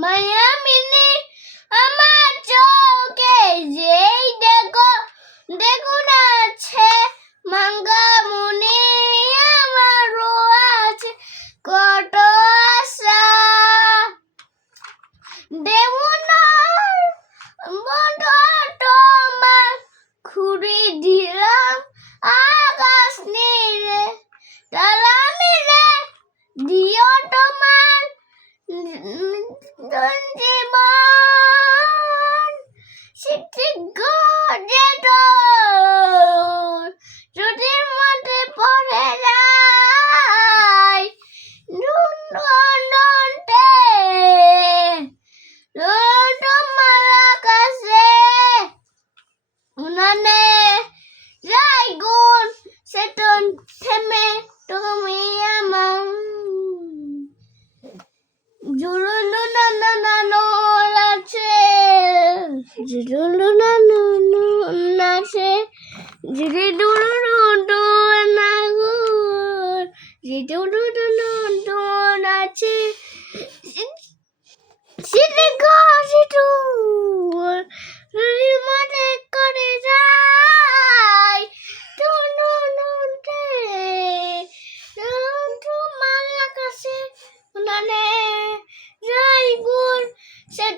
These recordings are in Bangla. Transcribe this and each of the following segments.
মায়ামিনী আমার চোখে যেই দেখুন আছে মাঙ্গামুনি আমারও আছে কত আশা দেবুনার বন্ধ তোমার খুঁড়ি দিলাম আকাশ নীলে তালা মেলে দিও তোমার জীবন স্মৃতি গড়ে চোখের মধ্যে পড়ে যায় তোমার আকাশে উনানে যাই গুণ সেতন থেমে তুমি আমার জুলুলু নানো আছে জুলুলু নানো আছে জিলুলু নাগো জিলুলু আছে সিনে গো মনে করে যায় তোমার আকাশে উনানে যাই গুণ সে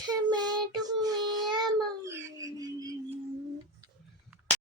থেমে